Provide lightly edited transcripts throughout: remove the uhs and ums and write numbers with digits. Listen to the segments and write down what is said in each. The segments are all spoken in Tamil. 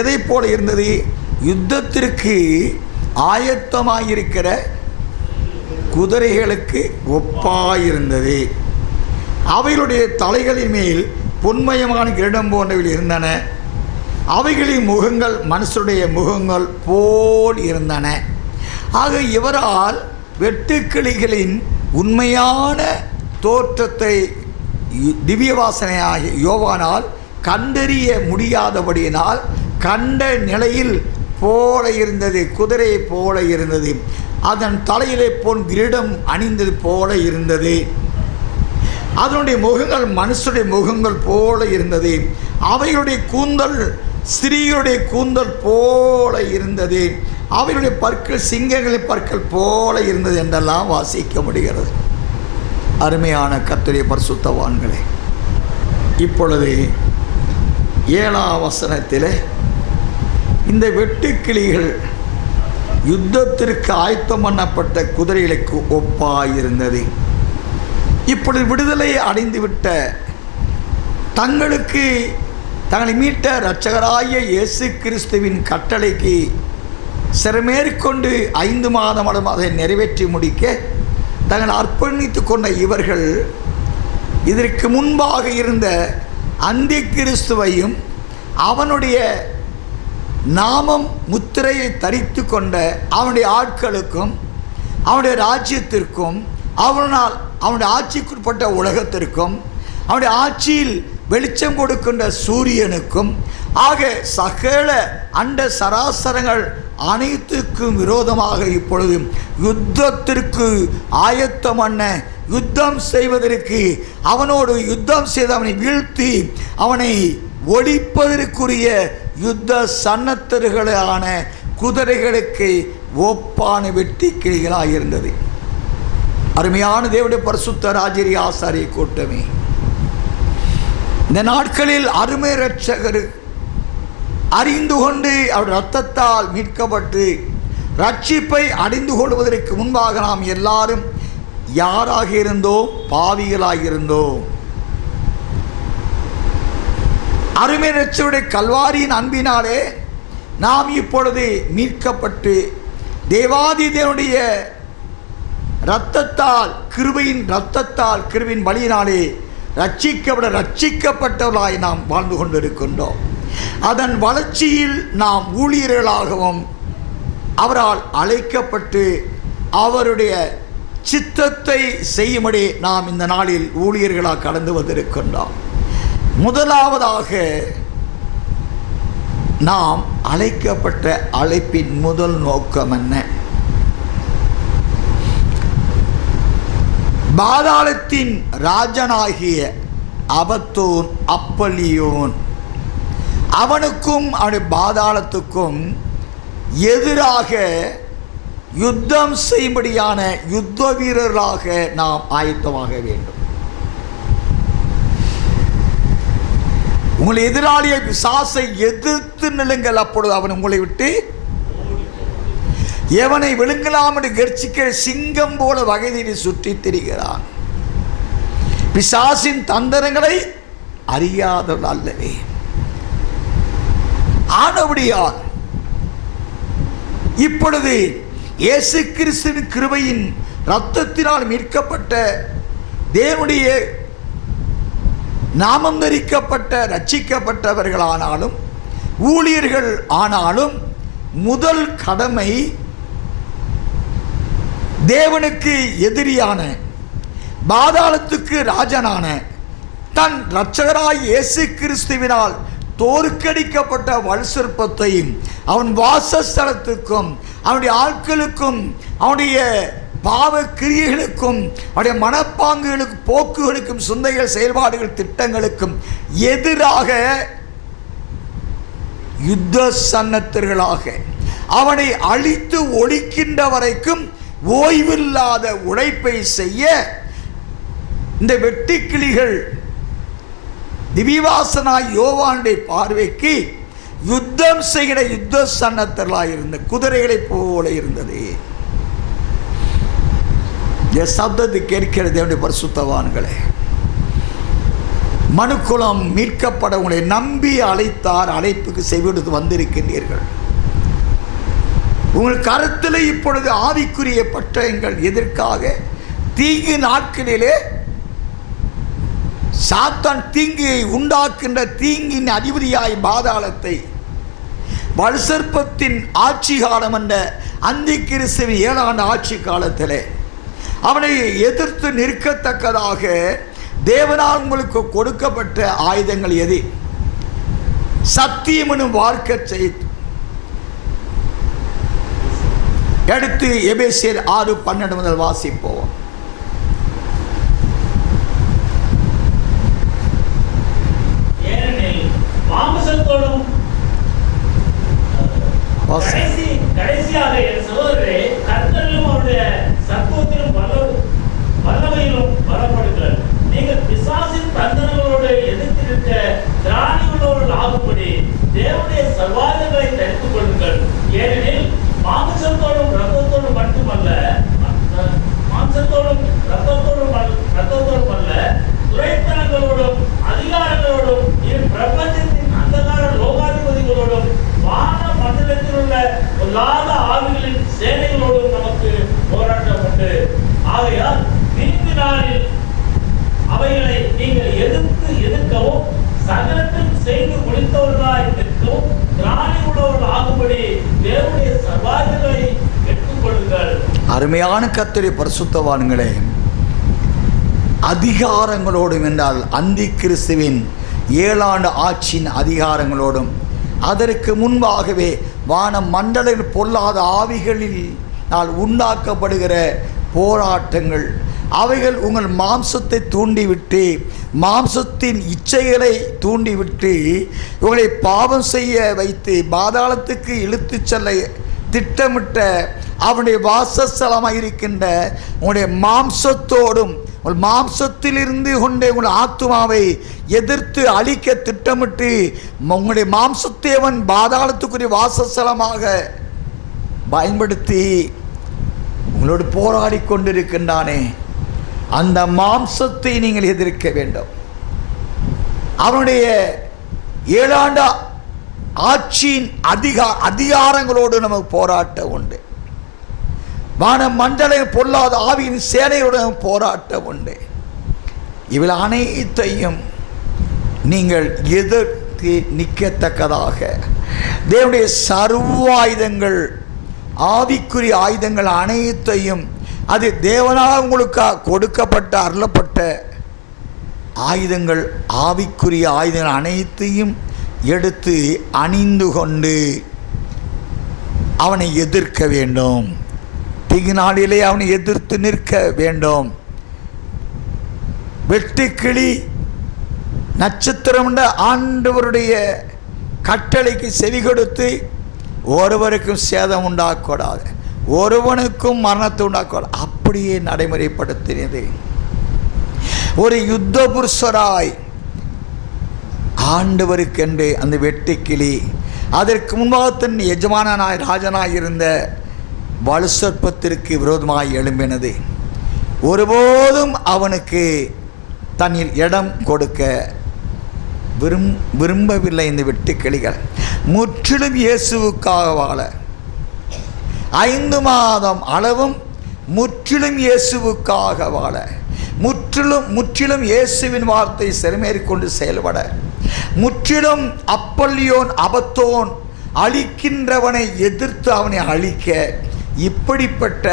எதை போல இருந்தது? யுத்தத்திற்கு ஆயத்தமாயிருக்கிற குதிரைகளுக்கு ஒப்பாயிருந்தது. அவைகளுடைய தலைகளின் மேல் பொன்மயமான கிரீடம் போன்றவை இருந்தன. அவைகளின் முகங்கள் மனுஷருடைய முகங்கள் போல் இருந்தன. ஆக இவரால் வெட்டுக்கிளிகளின் உண்மையான தோற்றத்தை திவ்ய வாசனையாகிய யோவானால் கண்டறிய முடியாதபடியினால் கண்ட நிலையில் போல இருந்தது, குதிரை போல இருந்தது. அதன் தலையிலே பொன் கிரீடம் அணிந்தது போல இருந்தது. அதனுடைய முகங்கள் மனுஷருடைய முகங்கள் போல இருந்தது. அவைகளுடைய கூந்தல் ஸ்திரீகளுடைய கூந்தல் போல இருந்தது. அவைகளுடைய பற்கள் சிங்கங்களின் பற்கள் போல இருந்தது என்றெல்லாம் வாசிக்க முடிகிறது. அருமையான கர்த்தருடைய பரிசுத்தவான்களே, இப்பொழுது 7ஆம் வசனத்தில் இந்த வெட்டுக்கிளிகள் யுத்தத்திற்கு ஆயத்தம் பண்ணப்பட்ட குதிரைகளுக்கு ஒப்பாயிருந்தது. இப்பொழுது விடுதலை அடைந்துவிட்ட தங்களை மீட்ட இரட்சகராகிய இயேசு கிறிஸ்துவின் கட்டளைக்கு சிறமேற்கொண்டு 5 மாதம் அதை நிறைவேற்றி முடிக்க தங்களை அர்ப்பணித்து கொண்ட இவர்கள் இதற்கு முன்பாக இருந்த அந்தி கிறிஸ்துவையும் அவனுடைய நாமம் முத்திரையை தரித்து கொண்ட அவனுடைய ஆட்களுக்கும் அவனுடைய ராஜ்யத்திற்கும் அவனுடைய ஆட்சிக்குட்பட்ட உலகத்திற்கும் அவனுடைய ஆட்சியில் வெளிச்சம் கொடுக்கின்ற சூரியனுக்கும் ஆக சகல அண்ட சராசரங்கள் அனைத்துக்கும் விரோதமாக இப்பொழுது யுத்தத்திற்கு ஆயத்தம் பண்ண, யுத்தம் செய்வதற்கு அவனோடு யுத்தம் செய்து அவனை வீழ்த்தி அவனை ஒழிப்பதற்குரிய யுத்த சன்னத்தர்களான குதிரைகளுக்கு ஒப்பான வெட்டுக்கிளிகளாக இருந்தது. அருமையான தேவனுடைய பரிசுத்த ராஜரிய ஆசாரிய கூட்டமே, இந்த நாட்களில் அருமை இரட்சகர் அறிந்து கொண்டு அவர் இரத்தத்தால் மீட்கப்பட்டு ரட்சிப்பை அடைந்து கொள்வதற்கு முன்பாக நாம் எல்லாரும் யாராக இருந்தோம்? பாவிகளாக இருந்தோம். அருமை இரட்சகருடைய கல்வாரியின் அன்பினாலே நாம் இப்பொழுது மீட்கப்பட்டு தேவாதி தேவனுடைய இரத்தத்தால் கிருபையின் பலியினாலே ரட்சிக்கப்பட்டவர்களாய் நாம் வாழ்ந்து கொண்டிருக்கின்றோம். அதன் வளர்ச்சியில் நாம் ஊழியர்களாகவும் அவரால் அழைக்கப்பட்டு அவருடைய சித்தத்தை செய்யும்படி நாம் இந்த நாளில் ஊழியர்களாக கடந்து வந்திருக்கின்றோம். முதலாவதாக நாம் அழைக்கப்பட்ட அழைப்பின் முதல் நோக்கம் என்ன? பாதாளத்தின் ராஜனாகிய அபத்தோன் அப்பலியோன் அவனுக்கும் அவனுடைய பாதாளத்துக்கும் எதிராக யுத்தம் செய்யும்படியான யுத்த வீரர்களாக நாம் ஆயத்தமாக வேண்டும். உங்களை எதிராளியை பிசாசை எதிர்த்து நிலுங்கள், அப்பொழுது அவன் உங்களை விட்டு எவனை விழுங்கலாம் என்று கர்ச்சிக்கிற சிங்கம் போல வகை தேடி சுற்றி திரிகிறான். பிசாசின் தந்திரங்களை அறியாதவர்கள் அல்லவே. ஆனபடியால் இப்பொழுது இயேசு கிறிஸ்துவின் கிருபையின் இரத்தத்தினால் மீட்கப்பட்ட தேவனுடைய நாமம் தரிக்கப்பட்ட ரட்சிக்கப்பட்டவர்களானாலும் ஊழியர்கள் ஆனாலும் முதல் கடமை தேவனுக்கு எதிரியான பாதாளத்துக்கு ராஜனான தன் இரட்சகராய் இயேசு கிறிஸ்துவினால் தோற்கடிக்கப்பட்ட வலுசற்பத்தையும் அவன் வாசஸ்தலத்துக்கும் அவனுடைய ஆட்களுக்கும் அவனுடைய பாவ கிரியைகளுக்கும் அவருடைய மனப்பாங்குகளுக்கும் போக்குகளுக்கும் சிந்தைகள் செயல்பாடுகள் திட்டங்களுக்கும் எதிராக யுத்த சன்னத்தர்களாக அவனை அழித்து ஒழிக்கின்ற வரைக்கும் ஓய்வில்லாத உழைப்பை செய்ய இந்த வெட்டுக்கிளிகள் திவிவாசனாய் யோவானுடைய பார்வைக்கு யுத்தம் செய்கிற யுத்த சன்னத்தர்களாக இருந்த குதிரைகளைப் போல இருந்தது. சப்தத்தை கேட்கிற தேவனுடைய பரிசுத்தவான்களே, மனுக்குலம் மீட்கப்பட உங்களை நம்பி அழைத்தார். அழைப்புக்கு செவிடுத்து வந்திருக்கின்றீர்கள். உங்கள் கருத்தில் இப்பொழுது ஆவிக்குரிய பட்டயங்கள் எதற்காக? தீங்கு நாட்களிலே சாத்தான் தீங்கை உண்டாக்கின்ற தீங்கின் அதிபதியாய் பாதாளத்தை, வலுசற்பத்தின் ஆட்சி காலம் என்ற அந்தி கிறிஸ்துவின் 7 ஆண்டு ஆட்சி காலத்திலே அவனை எதிர்த்து நிற்கத்தக்கதாக தேவனால் உங்களுக்கு கொடுக்கப்பட்ட ஆயுதங்கள் எது? சத்தியம் எனும் வார்க்கை செய்து எடுத்து எபேசியர் 6:12 முதல் வாசிப்போம். மாம்சத்தோடும் கடைசியாக என் சகோதரரே, கர்த்தரிலும் அவருடைய சத்துவத்திலும் வல்லமையிலும் பலப்படுங்கள். நீங்கள் பிசாசின் தந்தனங்களோடு எதிர்த்து நிற்க திராணிகளோடு ஆகும்படி தேவனுடைய சர்வாயுதங்களை தரித்துக் கொள்ளுங்கள். ஏனெனில் மாம்சத்தோடும் ரத்தத்தோடும் மட்டுமல்ல, துரைத்தனங்களோடும் அதிகாரங்களோடும் பிரபஞ்சத்தின் அந்தகார லோகாதிபதிகளோடும் வான மண்டலத்தில் உள்ள பொல்லாத ஆவிகளின் சேனைகளோடும் நமக்கு போராட்டம் உண்டு. ஆகையால் தீங்கு நாளில் அவைகளை நீங்கள் எதிர்க்கவும் சகலத்தில் செய்து முடித்தவர்களாய் நிற்கவும் திராணி உள்ளவர்கள் ஆகும்படி தேவனுடைய சர்வாயுதங்களை எடுத்துக்கொள்ளுங்கள். அருமையான கர்த்தருடைய பரிசுத்தவான்களே, அதிகாரங்களோடும் என்றால் அந்தி கிறிஸ்துவின் 7 ஆண்டு ஆட்சியின் அதிகாரங்களோடும், அதற்கு முன்பாகவே வான மண்டல பொல்லாத ஆவிகளில் உண்டாக்கப்படுகிற போராட்டங்கள், அவைகள் உங்கள் மாம்சத்தை தூண்டிவிட்டு, மாம்சத்தின் இச்சைகளை தூண்டிவிட்டு உங்களை பாவம் செய்ய வைத்து பாதாளத்துக்கு இழுத்து செல்ல திட்டமிட்ட அவனுடைய வாசஸ்தலமாக இருக்கின்ற உங்களுடைய மாம்சத்தோடும் உங்கள் மாம்சத்திலிருந்து கொண்டே உங்கள் ஆத்துமாவை எதிர்த்து அழிக்க திட்டமிட்டு உங்களுடைய மாம்சத்தேவன் பாதாளத்துக்குரிய வாசஸ்தலமாக பயன்படுத்தி உங்களோடு போராடி கொண்டிருக்கின்றானே, அந்த மாம்சத்தை நீங்கள் எதிர்க்க வேண்டும். அவனுடைய 7 ஆண்டு ஆட்சியின் அதிகாரங்களோடு நமக்கு போராட்டம் உண்டு. வான மண்டல பொல்லாத ஆவியின் சேனையுடன் போராட்டம் உண்டு. இவள் அனைத்தையும் நீங்கள் எதிர்த்து நிற்கத்தக்கதாக தேவனுடைய சர்வாயுதங்கள், ஆவிக்குரிய ஆயுதங்கள் அனைத்தையும், அது தேவனால் உங்களுக்கு கொடுக்கப்பட்ட அருளப்பட்ட ஆயுதங்கள், ஆவிக்குரிய ஆயுதங்கள் அனைத்தையும் எடுத்து அணிந்து கொண்டு அவனை எதிர்க்க வேண்டும். தீங்கு நாளிலே அவனை எதிர்த்து நிற்க வேண்டும். வெட்டுக்கிளி நட்சத்திரம் என்ற ஆண்டவருடைய கட்டளைக்கு செவி கொடுத்து ஒருவருக்கும் சேதம் உண்டாக்கூடாது, ஒருவனுக்கும் மரணத்தை உண்டாக்கூடாது, அப்படியே நடைமுறைப்படுத்தினது. ஒரு யுத்த புருஷராய் ஆண்டவருக்கென்று அந்த வெட்டுக்கிளி, அதற்கு முன்பாக தன் எஜமானனாய் ராஜனாய் இருந்த வலுசற்பத்திற்கு விரோதமாய் எழும்பினது. ஒருபோதும் அவனுக்கு தன்னில் இடம் கொடுக்க விரும்பவில்லை. இந்த வெட்டுக்கிளிகள் முற்றிலும் இயேசுவுக்காக வாழ 5 மாதம் அளவும் முற்றிலும் இயேசுவுக்காக வாழ, முற்றிலும் இயேசுவின் வார்த்தை செருமேறிக்கொண்டு செயல்பட, முற்றிலும் அப்பல்லியோன் அபத்தோன் அழிக்கின்றவனை எதிர்த்து அவனை அழிக்க, இப்படிப்பட்ட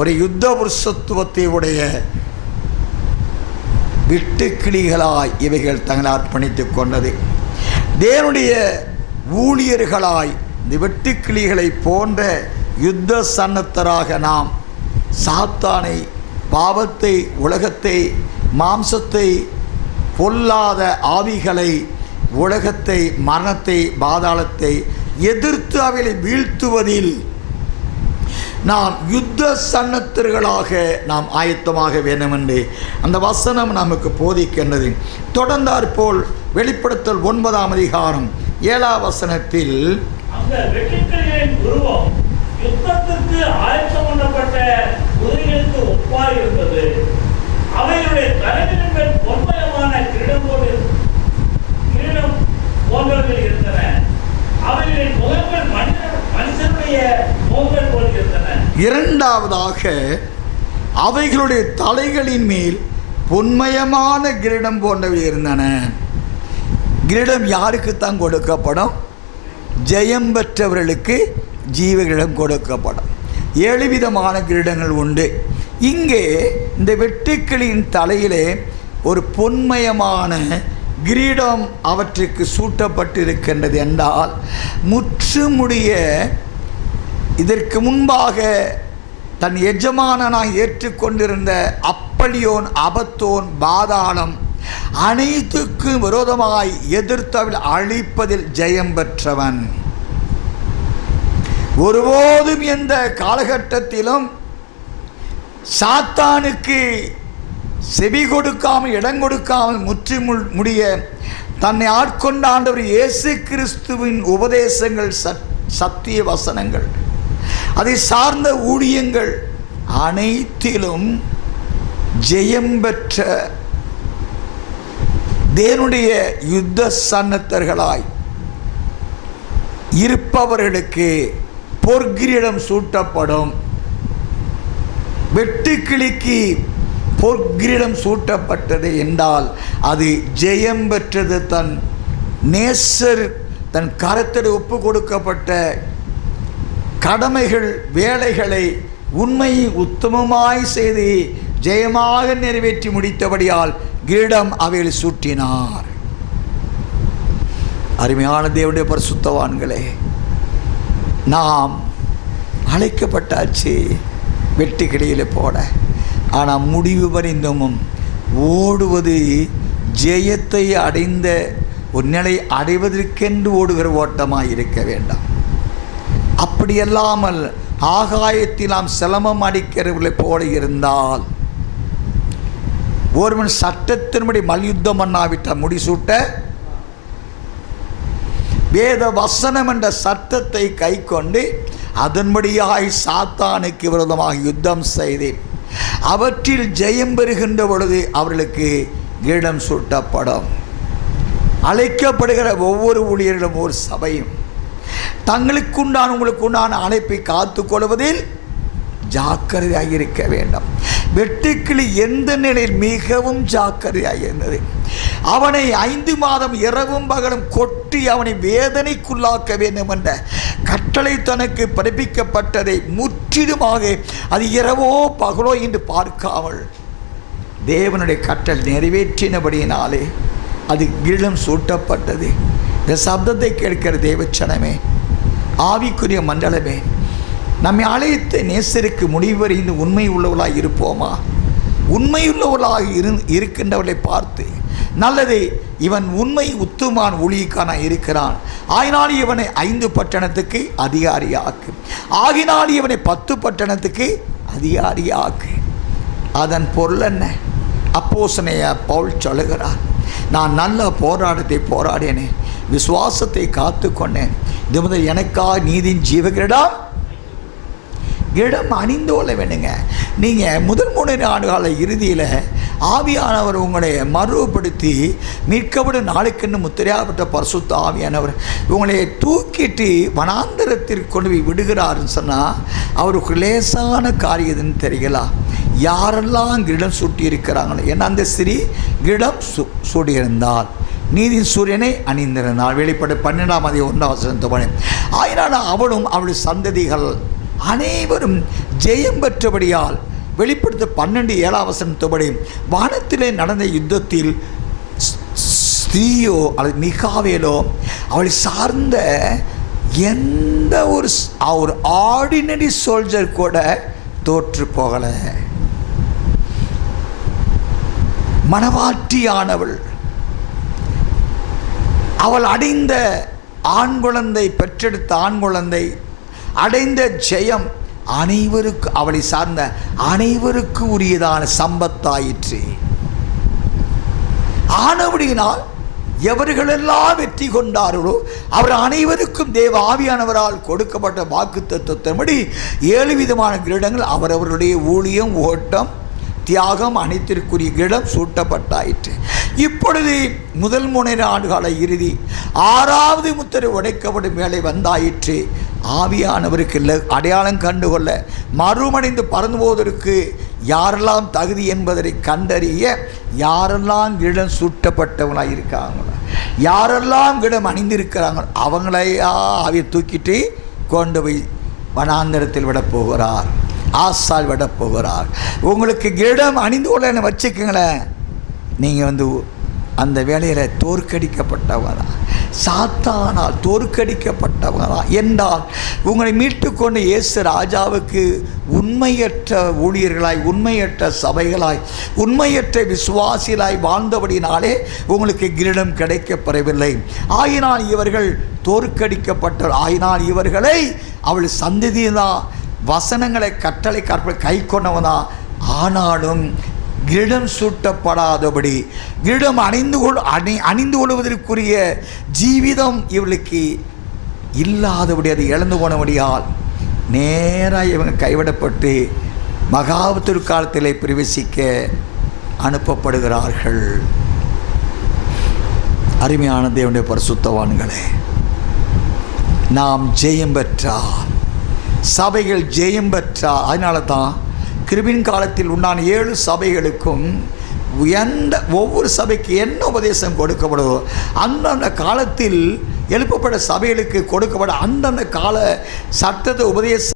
ஒரு யுத்த புருஷத்துவத்தை உடைய வெட்டுக்கிளிகளாய் இவைகள் தங்களை அர்ப்பணித்துக் கொண்டது. தேவனுடைய ஊழியர்களாய் இந்த வெட்டுக்கிளிகளை போன்ற யுத்த சன்னத்தராக நாம் சாத்தானை, பாவத்தை, உலகத்தை, மாம்சத்தை, பொல்லாத ஆவிகளை, உலகத்தை, மரணத்தை, பாதாளத்தை எதிர்த்து அவைகளை வீழ்த்துவதில் நாம் யுத்த சன்னத்தர்களாக நாம் ஆயத்தமாக வேண்டும் என்று அந்த வசனம் நமக்கு போதிக்கின்றது. தொடர்ந்தாற்போல் வெளிப்படுத்தல் 9ஆம் அதிகாரம் 7ஆம் வசனத்தில் அந்த வெட்டுக்கிளிகளின் உருவம் யுத்தத்திற்கு ஆயத்தம் பண்ணப்பட்ட குதிரைகளுக்கு ஒப்பாய் இருந்தது. அவைகளுடைய தலைகளின் மேல் பொன்மயமான கிரீடம் போன்றவர்கள் இருந்தன. அவைகளின் முகங்கள் மனுஷனுடைய முகங்கள் போல் இருந்தன. இரண்டாவதாக அவைகளுடைய தலைகளின் மேல் பொன்மயமான கிரீடம் போன்றவை இருந்தன. கிரீடம் யாருக்குத்தான் கொடுக்கப்படும்? ஜெயம் பெற்றவர்களுக்கு ஜீவ கிரீடம் கொடுக்கப்படும். 7 விதமான கிரீடங்கள் உண்டு. இங்கே இந்த வெட்டுக்கிளியின் தலையிலே ஒரு பொன்மயமான கிரீடம் அவற்றுக்கு சூட்டப்பட்டிருக்கின்றது என்றால், முற்றுமுடிய இதற்கு முன்பாக தன் எஜமானனாய் ஏற்றுக்கொண்டிருந்த அப்பலியோன், அபத்தோன், பாதாளம் அனைத்துக்கும் விரோதமாய் எதிர்த்தவள் அழிப்பதில் ஜெயம் பெற்றவன். ஒருபோதும் எந்த காலகட்டத்திலும் சாத்தானுக்கு செவி கொடுக்காமல், இடம் கொடுக்காமல் முற்றுமுடிய தன்னை ஆட்கொண்ட ஆண்டவர் இயேசு கிறிஸ்துவின் உபதேசங்கள், சத்திய வசனங்கள், அதை சார்ந்த ஊழியங்கள் அனைத்திலும் ஜெயம் பெற்ற தேவனுடைய யுத்த சன்னத்தர்களாய் இருப்பவர்களுக்கு பொற்கிரீடம் சூட்டப்படும். வெட்டுக்கிளிக்கு பொற்கிரீடம் சூட்டப்பட்டது என்றால் அது ஜெயம் பெற்றது. தன் நேசர் தன் கரத்தில் ஒப்பு கொடுக்கப்பட்ட கடமைகள், வேலைகளை உண்மை உத்தமமாய் செய்து ஜெயமாக நிறைவேற்றி முடித்தபடியால் கிரீடம் அவையில் சூட்டினார். அருமையான தேவனுடைய பரிசுத்தவான்களே, நாம் அழைக்கப்பட்டாச்சு வெட்டுக்கிளியில் போட. ஆனால் முடிவு பரிந்தமும் ஓடுவது ஜெயத்தை அடைந்த ஒரு நிலை அடைவதற்கென்று ஓடுகிற ஓட்டமாக இருக்க வேண்டாம். அப்படியல்லாமல் ஆகாயத்தில் நாம் சிலமம் அடிக்கிறவர்களை போல இருந்தால், ஒருவன் சட்டத்தின்படி மல்யுத்தம் பண்ணாவிட்டால் முடிசூட்ட வேத வசனம் என்ற சட்டத்தை கை கொண்டு அதன்படியாய் சாத்தானுக்கு விரோதமாக யுத்தம் செய்து அவற்றில் ஜெயம் பெறுகின்ற பொழுது அவர்களுக்கு கிரீடம் சூட்டப்படும். அழைக்கப்படுகிற ஒவ்வொரு ஊழியர்களும் ஒரு சபையும் தங்களுக்குண்டான உங்களுக்குண்டான அழைப்பை காத்துக்கொள்வதில் ஜாக்கிரதையாக இருக்க வேண்டும். வெட்டுக்கிளி எந்த நிலையில் மிகவும் ஜாக்கிரதையாக இருந்தது. அவனை 5 மாதம் இரவும் பகலும் கொட்டி அவனை வேதனைக்குள்ளாக்க வேண்டும் என்ற கட்டளை தனக்கு பிறப்பிக்கப்பட்டதை முற்றிலுமாக அது இரவோ பகலோ என்று பார்க்காமல் தேவனுடைய கட்டளை நிறைவேற்றினபடியினாலே அது கிரீடம் சூட்டப்பட்டது. இந்த சப்தத்தை கேட்கிற தேவச்சனமே, ஆவிக்குரிய மண்டலமே, நம்மை அழைத்த நேசருக்கு முடிவறிந்து உண்மை உள்ளவர்களாக இருப்போமா? உண்மையுள்ளவர்களாக இருக்கின்றவர்களை பார்த்து நல்லது, இவன் உண்மை உத்துமான் ஊழியக்கான இருக்கிறான், ஆகினால் இவனை 5 பட்டணத்துக்கு அதிகாரியாக்கு, ஆகினால் இவனை 10 பட்டணத்துக்கு அதிகாரியாக்கு. அதன் பொருள் என்ன? அப்போஸ்தலனாகிய பவுல் சொல்லுகிறார், நான் நல்ல போராட்டத்தை போராடினேன், விசுவாசத்தை காத்து கொண்டேன், இது முதல் எனக்காக நீதியின் ஜீவகிரீடம் அணிந்து கொள்ள வேண்டுங்க. நீங்கள் முதல் 3 ஆண்டுகால இறுதியில் ஆவியானவர் உங்களை மறுபடுத்தி மீட்கப்படும் நாளுக்கென்று முத்திரையாகப்பட்ட பரிசுத்த ஆவியானவர் உங்களை தூக்கிட்டு வனாந்தரத்திற்கு கொண்டு போய் விடுகிறாருன்னு சொன்னால் அவருக்கு லேசான காரியதுன்னு தெரியலாம். யாரெல்லாம் கிரீடம் சூட்டி இருக்கிறாங்களோ, ஏன்னா அந்த ஸ்திரீ கிரீடம் சூடியிருந்தால் நீதியின் சூரியனை அணிந்திருந்தாள். வெளிப்பட 12:1 ஆயினால அவளும் அவளுடைய சந்ததிகள் அனைவரும் ஜெயம் பெற்றபடியால் வெளிப்படுத்த 12:7 வானத்திலே நடந்த யுத்தத்தில் ஸ்திரீயோ அல்லது மிகாவேலோ அவளை சார்ந்த எந்த ஒரு ஆர்டினரி சோல்ஜர் கூட தோற்று போகலை. மணவாட்டியானவள் அவள் அடைந்த ஆண் குழந்தை, பெற்றெடுத்த ஆண் குழந்தை அடைந்த ஜெயம் அனைவருக்கு, அவளை சார்ந்த அனைவருக்கு உரியதான சம்பத்தாயிற்று. ஆனபடியினால் எவர்களெல்லாம் வெற்றி கொண்டார்களோ அவர் அனைவருக்கும் தேவ ஆவியானவரால் கொடுக்கப்பட்ட வாக்குத்தத்தத்தின்படி 7 விதமான கிரீடங்கள் அவரவர்களுடைய ஊழியம், ஓட்டம், தியாகம் அனைத்திற்குரிய கிரீடம் சூட்டப்பட்டாயிற்று. இப்பொழுது முதல் 3 ஆண்டுகால இறுதி 6வது முத்திரை உடைக்கப்படும் வேலை வந்தாயிற்று. ஆவியானவருக்கு அடையாளம் கண்டுகொள்ள மறுமடைந்து பறந்து போவதற்கு யாரெல்லாம் தகுதி என்பதை கண்டறிய யாரெல்லாம் கிரீடம் சூட்டப்பட்டவங்களாக இருக்காங்களோ, யாரெல்லாம் கிரீடம் அணிந்திருக்கிறாங்களோ அவங்களையா ஆவியை தூக்கிட்டு கொண்டு போய் வனாந்தரத்தில் விட போகிறார், ஆசால் விட போகிறார். உங்களுக்கு கிரீடம் அணிந்து கொள்ள வச்சுக்கங்களேன், நீங்கள் அந்த வேலையில் தோற்கடிக்கப்பட்டவங்க தான், சாத்தானால் தோற்கடிக்கப்பட்டவங்க தான் என்றால் உங்களை மீட்டுக்கொண்டு இயேசு ராஜாவுக்கு உண்மையற்ற ஊழியர்களாய், உண்மையற்ற சபைகளாய், உண்மையற்ற விசுவாசிகளாய் வாழ்ந்தபடினாலே உங்களுக்கு கிரீடம் கிடைக்கப்பெறவில்லை. ஆயினால் இவர்கள் தோற்கடிக்கப்பட்ட, ஆயினால் இவர்களை அவள் சந்ததிதான் வசனங்களை கட்டளை கை கொண்டவதான். ஆனாலும் கிரீடம் சூட்டப்படாதபடி கிரீடம் அணிந்து கொள்வதற்குரிய ஜீவிதம் இவளுக்கு இல்லாதபடி அதை இழந்து போனபடியால் நேராக இவங்க கைவிடப்பட்டு மகாபத்திர காலத்திலே பிரவேசிக்க அனுப்பப்படுகிறார்கள். அருமையான தேவனுடைய பரிசுத்தவான்களே, நாம் ஜெயம் பெற்றால், சபைகள் ஜெயம் பெற்றால், அதனால தான் கிருபின் காலத்தில் உண்டான 7 சபைகளுக்கும் ஒவ்வொரு சபைக்கு என்ன உபதேசம் கொடுக்கப்படுதோ அந்தந்த காலத்தில் எழுப்பப்பட்ட சபைகளுக்கு கொடுக்கப்பட அந்தந்த கால சட்டத்தை உபதேச